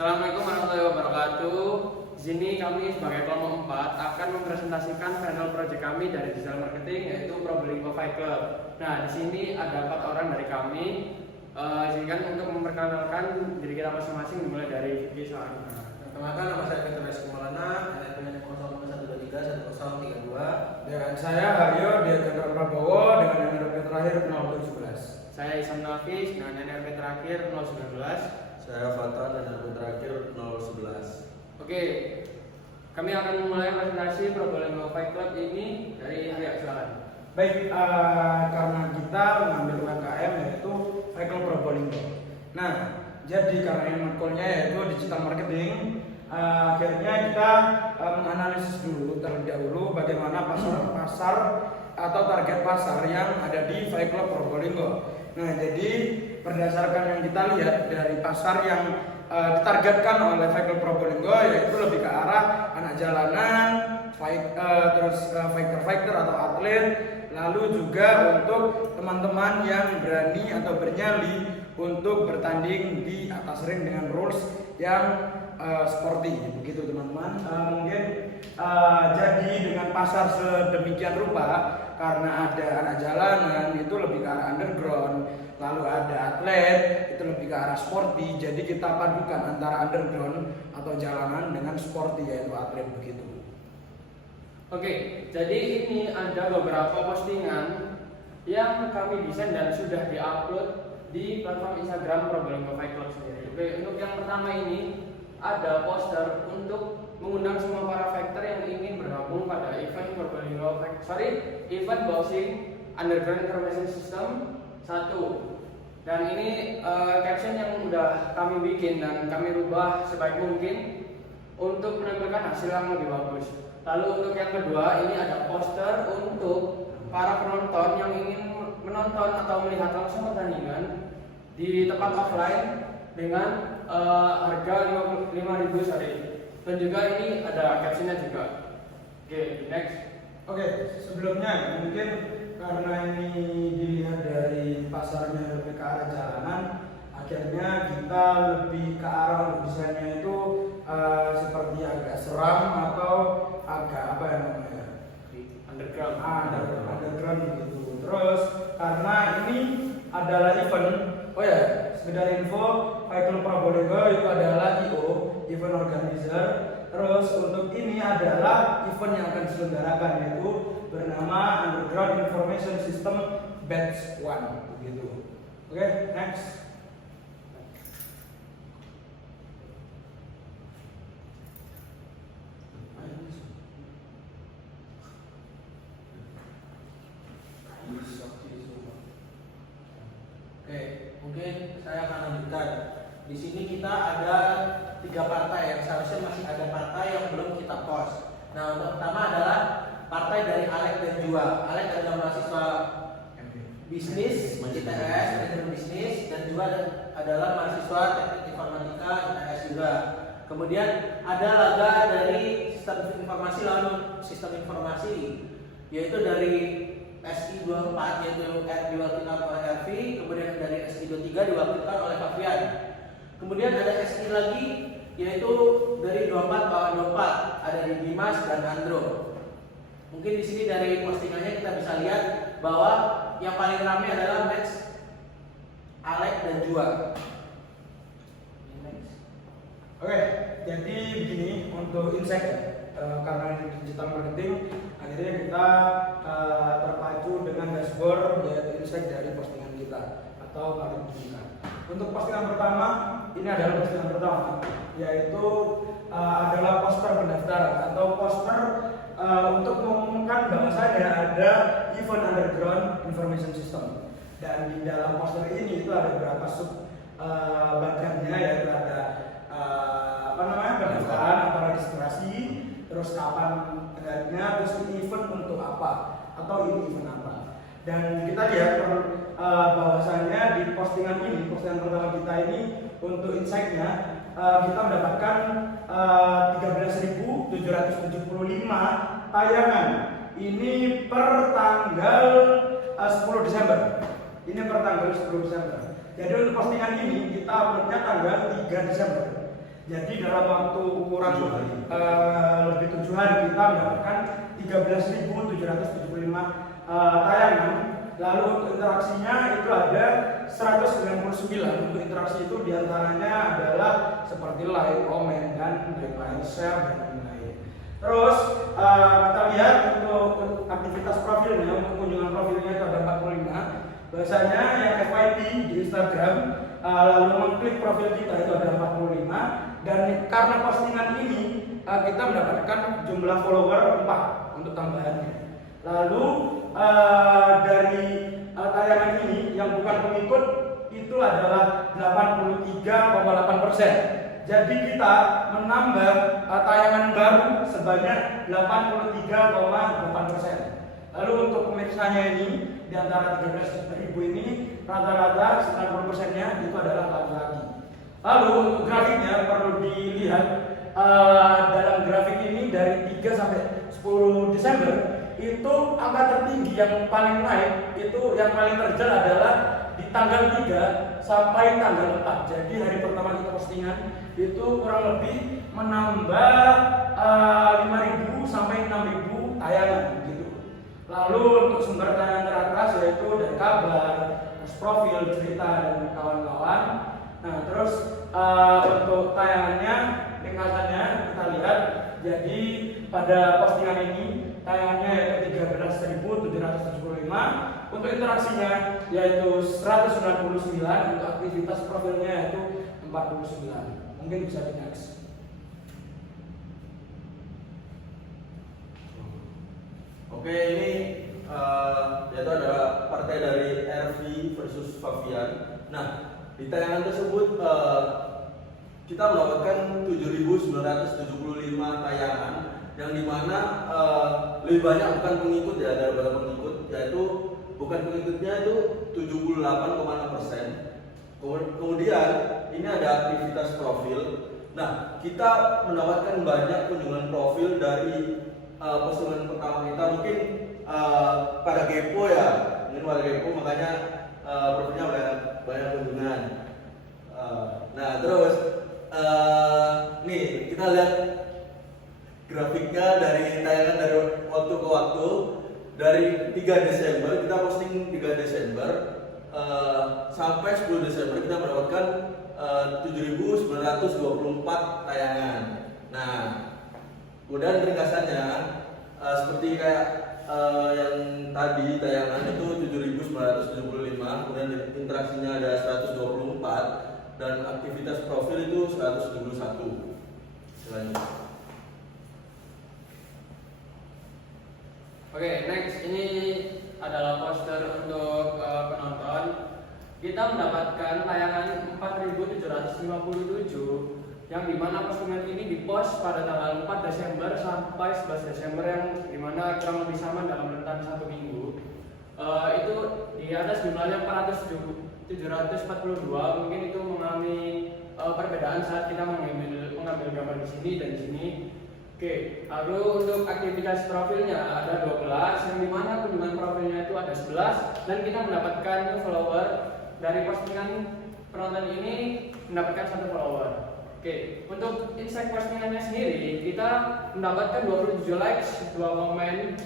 Assalamualaikum warahmatullahi wabarakatuh. Di sini kami sebagai kelompok 4 akan mempresentasikan panel project kami dari digital marketing, yaitu Probolinggo Fight Club. Nah, di sini ada 4 orang dari kami. Izinkan untuk memperkenalkan diri kita masing-masing, dimulai dari Vicky Soalina. Perkenalkan, nama saya Peter Rais Kumalana, NPM 0123 Dan saya Haryo di Kendra Prabowo dengan NRP terakhir 017. Saya Isam Nafis dengan NRP terakhir 019. Saya Fatan dan NRP terakhir 011. Oke, kami akan memulai presentasi Probolinggo Fight Club ini dari Haryo, silakan. Baik, karena kita mengambil UMKM yaitu Fight Club Probolinggo. Nah, jadi karena ini matkulnya yaitu digital marketing, akhirnya kita menganalisis dulu terlebih dahulu bagaimana pasar atau target pasar yang ada di Fight Club Probolinggo. Nah, jadi berdasarkan yang kita lihat dari pasar yang ditargetkan oleh Fight Club Probolinggo, yaitu lebih ke arah anak jalanan, fighter atau atlet, lalu juga untuk teman-teman yang berani atau bernyali untuk bertanding di atas ring dengan rules yang sporty, begitu teman-teman. Mungkin jadi dengan pasar sedemikian rupa, karena ada anak jalanan itu lebih ke arah underground, lalu ada atlet itu lebih ke arah sporty. Jadi kita padukan antara underground atau jalanan dengan sporty, yaitu atlet, begitu. Oke, jadi ini ada beberapa postingan yang kami desain dan sudah diupload di platform Instagram Probolinggo Fight Club sendiri. Oke, untuk yang pertama ini ada poster untuk mengundang semua para fighter yang ingin bergabung pada event event boxing underground information system 1. Dan ini caption yang udah kami bikin dan kami rubah sebaik mungkin untuk menampilkan hasil yang lebih bagus. Lalu untuk yang kedua, ini ada poster untuk para penonton yang ingin menonton atau melihat langsung pertandingan di tempat offline dengan harga 5.000 sehari. Dan juga ini ada captionnya juga. Oke, next. Oke, sebelumnya mungkin karena ini dilihat dari pasarnya lebih ke arah jalanan, akhirnya kita lebih ke arah desainnya itu seperti agak seram atau agak apa ya namanya, underground gitu. Terus karena ini adalah event, oh ya, sekedar info, Fight Club Probolinggo itu adalah IO, event organizer. Terus untuk ini adalah event yang akan diselenggarakan, yaitu bernama Underground Information System Batch 1 begitu. Oke, next. Oke, mungkin saya akan lanjutkan. Di sini kita ada 3 partai yang seharusnya masih ada partai yang belum kita post. Nah, untuk pertama adalah partai dari Alek dan Jua. Alek adalah mahasiswa bisnis ITS, manajemen bisnis, dan Jua adalah mahasiswa teknik informatika ITS juga. Kemudian ada Laga dari sistem informasi, lalu sistem informasi, yaitu dari SI24 yaitu diwakilkan oleh Elvi, kemudian dari SI23 diwakilkan oleh Fabian. Kemudian ada SI lagi yaitu dari 24 bawah 24, ada di Dimas dan Andro. Mungkin di sini dari postingannya kita bisa lihat bahwa yang paling ramai adalah match Alek dan Jua. Oke, jadi begini untuk insight ya, karena ini digital marketing, akhirnya kita terpacu dengan dashboard yaitu insight dari postingan kita atau paling kita. Untuk postingan pertama, ini adalah postingan pertama, yaitu adalah poster pendaftaran atau poster untuk mengumumkan bahwasanya ada event underground information system. Dan di dalam poster ini itu ada beberapa sub bagiannya, yaitu ada pendaftaran atau registrasi, terus kapan tanggalnya, terus ini event untuk apa atau ini event apa. Dan kita lihat bahwasanya di postingan pertama kita ini untuk insight-nya kita mendapatkan 13.775 tayangan. Ini per tanggal 10 Desember. Ini per tanggal 10 Desember. Jadi untuk postingan ini kita uploadnya tanggal 3 Desember. Jadi dalam waktu kurang lebih 7 hari kita mendapatkan 13.775 tayangan. Lalu untuk interaksinya itu ada 199. Untuk interaksi itu diantaranya adalah seperti like, comment, dan reply, share, dan lain-lain. Terus kita lihat untuk aktivitas profilnya, untuk kunjungan profilnya itu ada 45. Biasanya yang FYP di Instagram lalu mengklik profil kita itu ada 45. Dan karena postingan ini kita mendapatkan jumlah follower 4 untuk tambahannya. Lalu dari tayangan ini yang bukan pengikut itu adalah 83,8%. Jadi kita menambah tayangan baru sebanyak 83,8%. Lalu untuk pemirsanya ini di antara 13.000 ini rata-rata 90%-nya itu adalah laki-laki. Lalu untuk grafiknya perlu dilihat dalam grafik ini dari 3 sampai 10 Desember itu angka tertinggi yang paling naik itu yang paling terjal adalah di tanggal 3 sampai tanggal 4. Jadi hari pertama kita postingan itu kurang lebih menambah 5.000 sampai 6.000 tayangan gitu. Lalu untuk sumber tayangan teratas yaitu dari kabar, terus profil, cerita, dan kawan-kawan. Nah terus untuk tayangannya, ringkasannya kita lihat. Jadi pada postingan ini tayangannya yaitu 13.775. Untuk interaksinya yaitu 199. Untuk aktivitas profilnya yaitu 49. Mungkin bisa di next. Oke, ini yaitu adalah partai dari RV versus Fabian. Nah, di tayangan tersebut kita mendapatkan 7.975 tayangan, yang dimana lebih banyak bukan pengikut ya daripada pengikut, yaitu bukan pengikutnya itu 78,6%. Kemudian ini ada aktivitas profil. Nah, kita mendapatkan banyak kunjungan profil dari postingan pertama kita. Mungkin pada kepo ya, makanya profilnya banyak kunjungan. Nah terus nih kita lihat grafiknya dari tayangan dari waktu ke waktu. Dari 3 Desember kita posting 3 Desember sampai 10 Desember kita mendapatkan 7.924 tayangan. Nah kemudian ringkasannya seperti kayak yang tadi tayangan itu 7.975, kemudian interaksinya ada 124, dan aktivitas profil itu 171. Selanjutnya. Oke, next ini adalah poster untuk penonton. Kita mendapatkan tayangan 4.757 yang dimana postingan ini dipost pada tanggal 4 Desember sampai 11 Desember, yang dimana kurang lebih sama dalam rentan 1 minggu. Itu di atas jumlahnya 742, mungkin itu mengalami perbedaan saat kita mengambil gambar di sini dan di sini. Oke, lalu untuk aktivitas profilnya ada 12, yang dimana kunjungan profilnya itu ada 11, dan kita mendapatkan follower dari postingan penonton ini mendapatkan 1 follower. Oke, untuk insight postingannya sendiri kita mendapatkan 27 likes, 2 komen,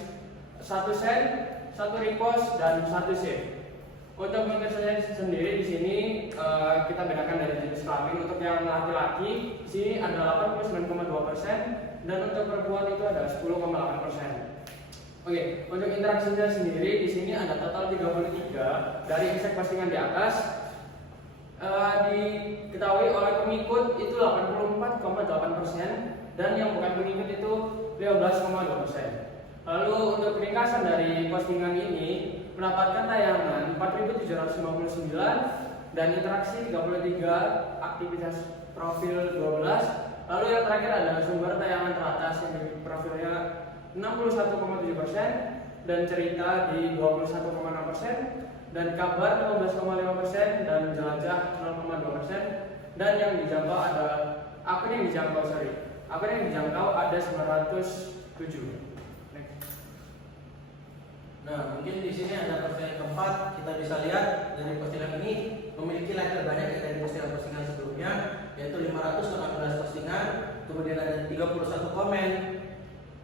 1 share, 1 repost, dan 1 save. Untuk mengenai sendiri di sini kita bedakan dari jenis kelamin. Untuk yang laki-laki di sini ada 89,2%, dan untuk perempuan itu ada 10,8%. Oke, untuk interaksinya sendiri di sini ada total 33 dari insight postingan di atas. Diketahui oleh pengikut itu 84,8%, dan yang bukan pengikut itu 15,2%. Lalu untuk ringkasan dari postingan ini mendapatkan tayangan 4.759 dan interaksi 33, aktivitas profil 12. Lalu yang terakhir adalah sumber tayangan teratas yang di profilnya 61,7% dan cerita di 21,6%. Dan kabar 15,5% dan jelajah 0,2%, dan yang dijangkau ada akun yang dijangkau ada 907. Next. Nah mungkin di sini ada postingan keempat, kita bisa lihat dari postingan ini memiliki like terbanyak dari postingan-postingan sebelumnya, yaitu 518 postingan, kemudian ada 31 komen,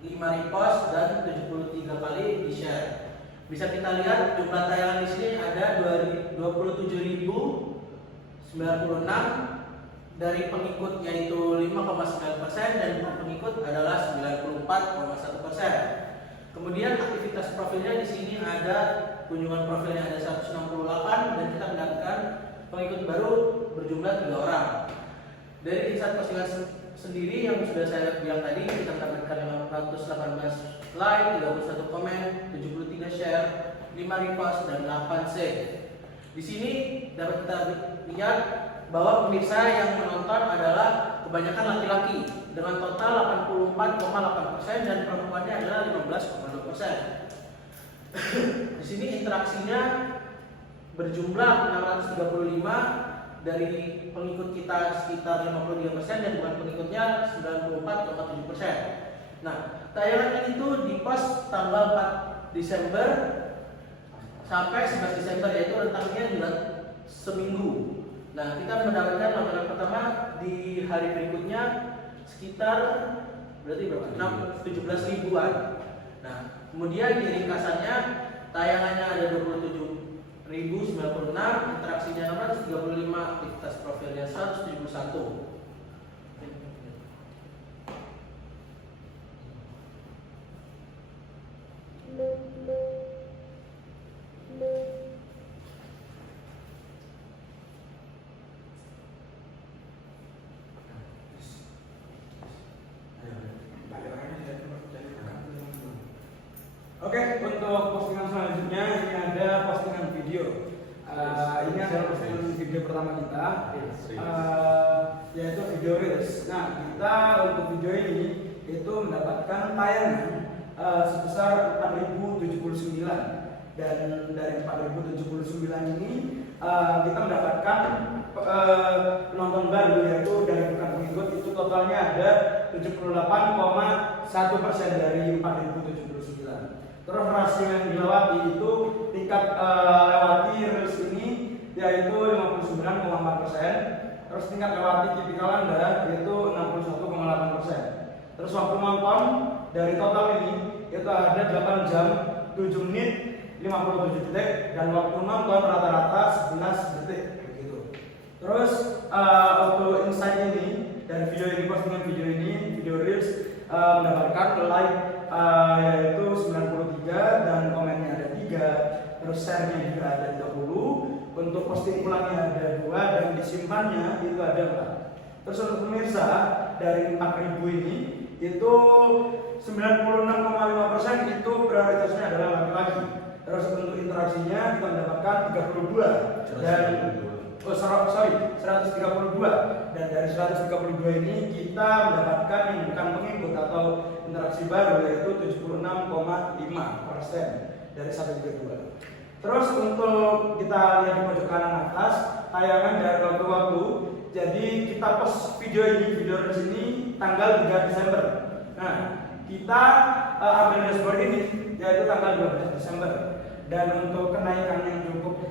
5 repost dan 73 kali di share. Bisa kita lihat jumlah tayangan di sini ada 27.096 dari pengikut yaitu 5,9% dan pengikut adalah 94,1%. Kemudian aktivitas profilnya di sini ada kunjungan profilnya ada 168 dan kita mendapatkan pengikut baru berjumlah 3 orang. Dari insight postingan sendiri yang sudah saya bilang tadi, kita mendapatkan 518 like, 31 komen, 73 share, 5 repost dan 8 save. Di sini dapat kita lihat bahwa pemirsa yang menonton adalah kebanyakan laki-laki dengan total 84,8% dan perempuannya adalah 15,2%. Di sini interaksinya berjumlah 635 dari pengikut kita sekitar 53% dan bukan pengikutnya 94,7%. Nah, tayangan ini tuh di-post tanggal 4 Desember sampai 11 Desember, yaitu rentangnya seminggu. Nah, kita mendapatkan laporan pertama di hari berikutnya sekitar berarti berapa? 17 ribuan. Nah, kemudian di ringkasannya tayangannya ada 27.096, interaksinya 635, aktivitas profilnya 171. Oke, untuk postingan selanjutnya ini ada postingan video. Ini adalah postingan video pertama kita, yaitu video reels. Nah, kita untuk video ini itu mendapatkan tayangan sebesar 4.079 dan dari 4.079 ini kita mendapatkan penonton baru, yaitu dari bukan pengikut itu totalnya ada 78,1% dari 4.079. Terus rasio yang dilewati itu tingkat lewati reels ini yaitu 59,4%. Terus tingkat lewati tipikal Anda yaitu 61,8%. Terus waktu nonton dari total ini itu ada 8 jam 7 menit 57 detik dan waktu nonton rata-rata 11 detik begitu. Terus untuk insight ini dari video ini, postingan video ini, video reels mendapatkan like yaitu 93 dan komennya ada 3, terus share-nya juga ada 30, untuk posting ulangnya ada 2 dan disimpannya itu ada 4. Terus untuk pemirsa dari 4.000 ini itu 96,5% itu prioritasnya adalah laki-laki. Terus untuk interaksinya kita mendapatkan 32 dan 132 dan dari 132 ini kita mendapatkan yang bukan pengikut atau interaksi baru yaitu 76,5% dari 132. Terus untuk kita lihat di pojok kanan atas tayangan dari waktu-waktu, jadi kita post video ini, video di sini tanggal 3 Desember. Nah, kita ambil dashboard ini yaitu tanggal 12 Desember. Dan untuk kenaikan yang cukup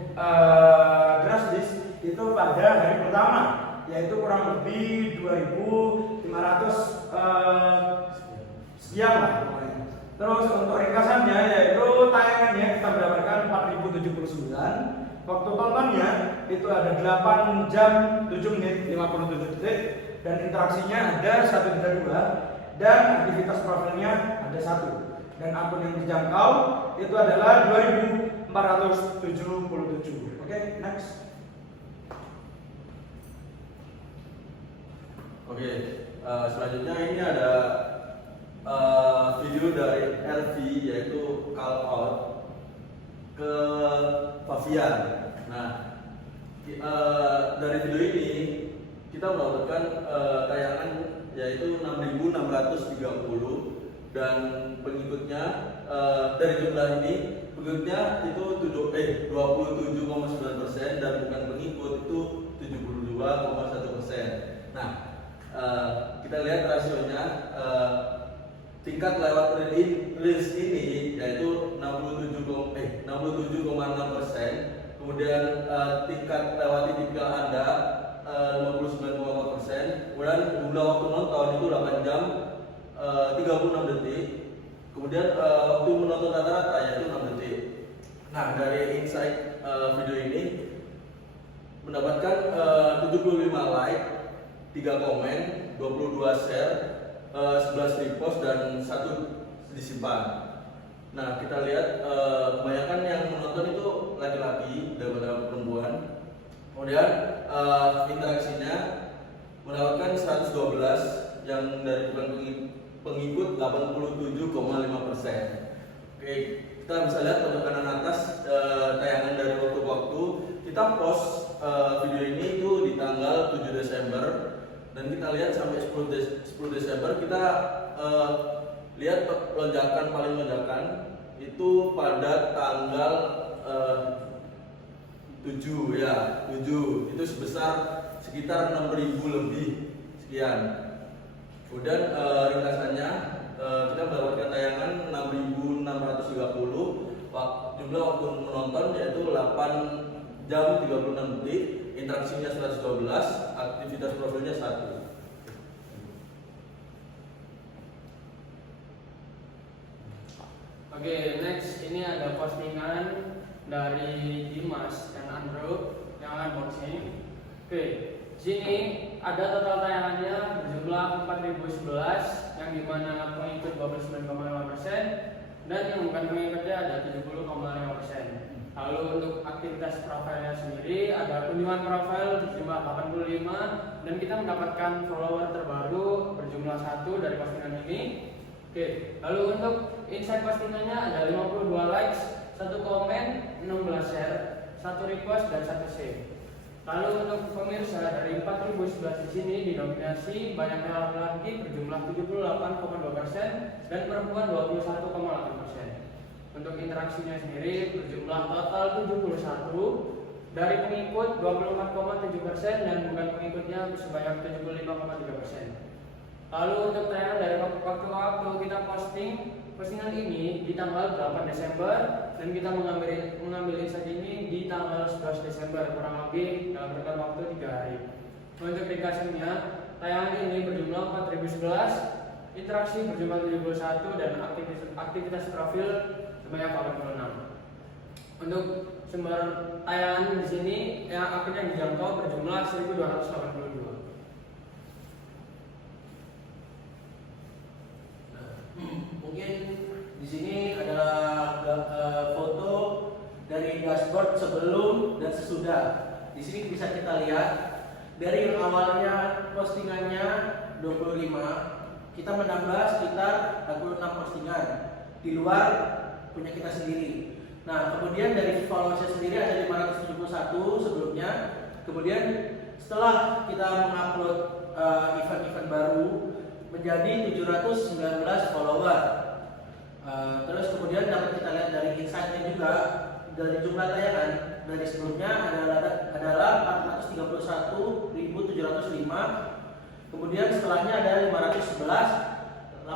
drastis itu pada hari pertama, yaitu kurang lebih 2.500 sekian lah. Terus untuk ringkasannya yaitu tayangannya kita mendapatkan 4.079. Waktu tontonnya itu ada 8 jam 7 menit 57 detik dan interaksinya ada 132 dan aktivitas profilnya ada 1. Dan akun yang dijangkau itu adalah 2.477. Oke, next. Oke, selanjutnya ini ada video dari LV yaitu call out ke Favian. Nah, dari video ini kita mendapatkan tayangan yaitu 6.630 dan pengikutnya dari jumlah ini pengikutnya itu 27,9% dan bukan pengikut itu 72,1%. Nah, kita lihat rasionya tingkat lewat reels ini yaitu 67,6%, kemudian tingkat lewat tipikal Anda 59,4%, kemudian jumlah waktu nonton itu 8 jam 36 detik, kemudian waktu menonton rata-rata yaitu 6 detik. Nah, dari insight video ini mendapatkan 75 like, 3 komen, 22 share, 11 repost dan 1 disimpan. Nah, kita lihat kebanyakan yang menonton itu laki-laki daripada perempuan. Kemudian interaksinya mendapatkan 112 yang dari pengikut 87,5%. Oke, kita bisa lihat pada kanan atas tayangan dari waktu ke waktu. Kita post video ini itu di tanggal 7 Desember dan kita lihat sampai 10 Desember kita lihat paling lonjakan itu pada tanggal 7 ya, 7 itu sebesar sekitar 6.000 lebih sekian. Kemudian ringkasannya kita mendapatkan tayangan 6.630, jumlah waktu menonton yaitu 8 jam 36 detik, interaksinya 112, aktivitas profilnya 1. Oke, next ini ada postingan dari Dimas dan Andrew yang unboxing. Oke, sini ada total tayangannya berjumlah 4011 yang dimana pengikut 29,5% dan yang bukan pengikutnya ada 70,5%. Lalu untuk aktivitas profilnya sendiri ada kunjungan profil berjumlah 85 dan kita mendapatkan follower terbaru berjumlah 1 dari postingan ini. Oke, lalu untuk insight postingannya ada 52 likes, 1 komen, 16 share, 1 repost dan 1 save. Lalu untuk pemirsa dari 4011 di sini didominasi banyak laki-laki berjumlah 78,2% dan perempuan 21,8%. Untuk interaksinya sendiri berjumlah total 71, dari pengikut 24,7% dan bukan pengikutnya sebanyak 75,3%. Lalu untuk tayangan dari waktu ke waktu kita postingan ini di tanggal 8 Desember dan kita mengambil insight ini di tanggal 11 Desember, kurang lebih dalam rentang waktu 3 hari. Untuk ringkasannya, tayangan ini berjumlah 4011, interaksi berjumlah 71 dan aktivitas profil sebanyak 86. Untuk sumber tayangan di sini yang akun yang dijangkau berjumlah 1282. Mungkin di sini adalah foto dari dashboard sebelum dan sesudah. Di sini bisa kita lihat dari awalnya postingannya 25, kita menambah sekitar 46 postingan di luar punya kita sendiri. Nah, kemudian dari followersnya sendiri ada 571 sebelumnya. Kemudian setelah kita mengupload event-event baru menjadi 719 follower. Terus kemudian dapat kita lihat dari insight-nya juga dari jumlah tayangan dari sebelumnya adalah 431.705. Kemudian setelahnya ada 511.861.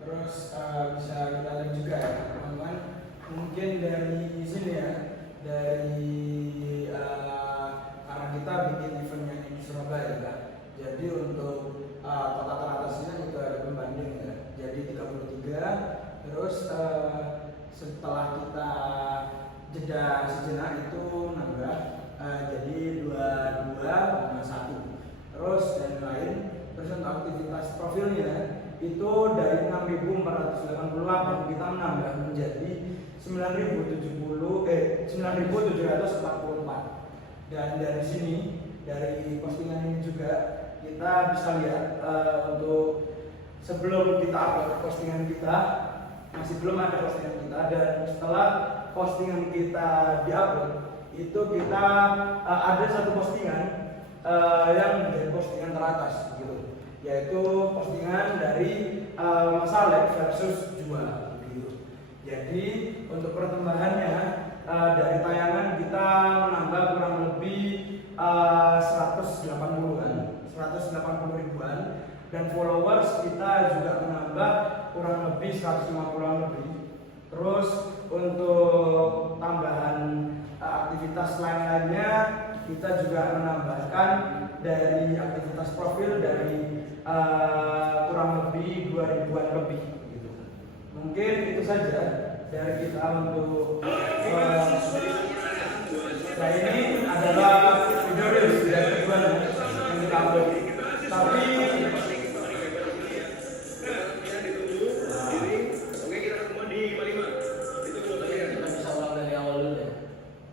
Terus bisa kita lihat juga ya teman-teman, mungkin dari sini ya, dari karena kita bikin eventnya di Surabaya ya, jadi untuk kota teratasnya itu ada pembanding ya, jadi 33. Terus setelah kita jeda sejenak itu nambah jadi 22,1. Terus dan lain. Terus untuk aktivitas profilnya itu dari 6.488 kita menambah menjadi 9.744. Dan dari sini, dari postingan ini juga kita bisa lihat untuk sebelum kita upload postingan kita masih belum ada postingan kita, dan setelah postingan kita diupload itu kita ada satu postingan yang menjadi postingan teratas gitu, yaitu postingan dari Mas Alek versus Jua gitu. Jadi untuk pertambahannya dari tayangan kita menambah kurang lebih 180 ribuan, dan followers kita juga menambah kurang lebih 150 lebih. Terus untuk tambahan aktivitas aktivitas lain-lainnya kita juga menambahkan dari aktivitas profil dari kurang lebih 2000-an lebih gitu. Mungkin itu saja dari kita untuk nah ini adalah video reels dari tujuan yang kita upload. Tapi Kita bisa ulang dari awal dulu ya.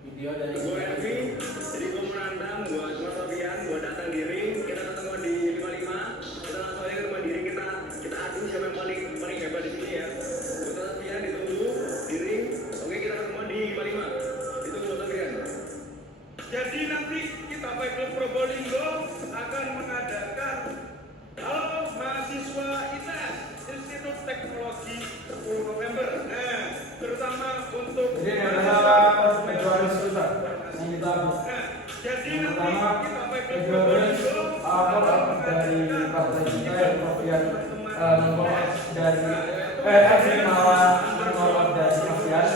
Video dari Gua Elvi, jadi gua merantang, gua Sumat Sofian, gua datang di ring, kita ketemu di 55, kita langsung aja ke rumah diri kita adu siapa yang paling hebat di sini ya. Gua Sofian ditunggu di ring, oke kita ketemu di 55, itu gua Sofian. Jadi nanti kita Fight Club Probolinggo akan mengadakan Halo mahasiswa ITS, Institut Teknologi 10 November. Nah, terutama untuk jadi ini adalah video reels kita yang kita upload. jadi Yang nanti pertama kita Fight Club video reels Probolinggo upload dari partai kita yang Sofian dari malah dari Sofian.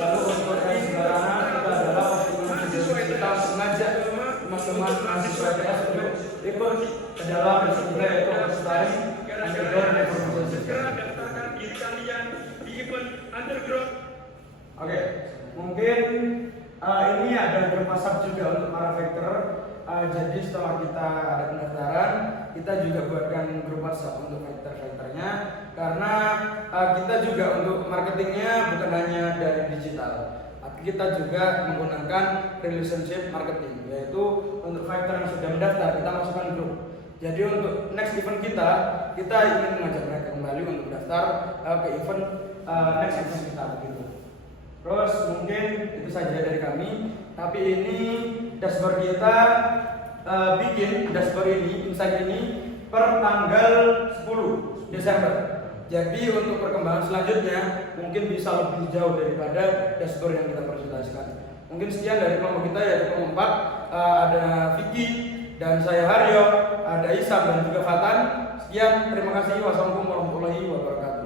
Lalu untuk yang sebenarnya kita adalah postingan video kita mengajak teman-teman mahasiswa ITS untuk ikut ke dalam misi kita yaitu Lestari Underground Information System. segera daftarkan diri kalian di event underground. Oke, mungkin ini ada grup WhatsApp juga untuk para factor. Jadi setelah kita ada pendaftaran, kita juga buatkan grup WhatsApp untuk factor-factornya karena kita juga untuk marketingnya bukan hanya dari digital, tapi kita juga menggunakan relationship marketing, yaitu untuk factor yang sudah mendaftar kita masukkan grup. Jadi untuk next event kita ingin mengajak mereka kembali untuk daftar ke event next event kita begitu. Terus mungkin itu saja dari kami. Tapi ini dashboard kita bikin dashboard ini, insight ini per tanggal 10 Desember. Jadi untuk perkembangan selanjutnya mungkin bisa lebih jauh daripada dashboard yang kita presentasikan. Mungkin sekian dari kelompok kita yaitu kelompok 4, ada Vicky dan saya Haryo, ada Isam dan juga Fatan. Sekian, terima kasih. Wassalamualaikum warahmatullahi wabarakatuh.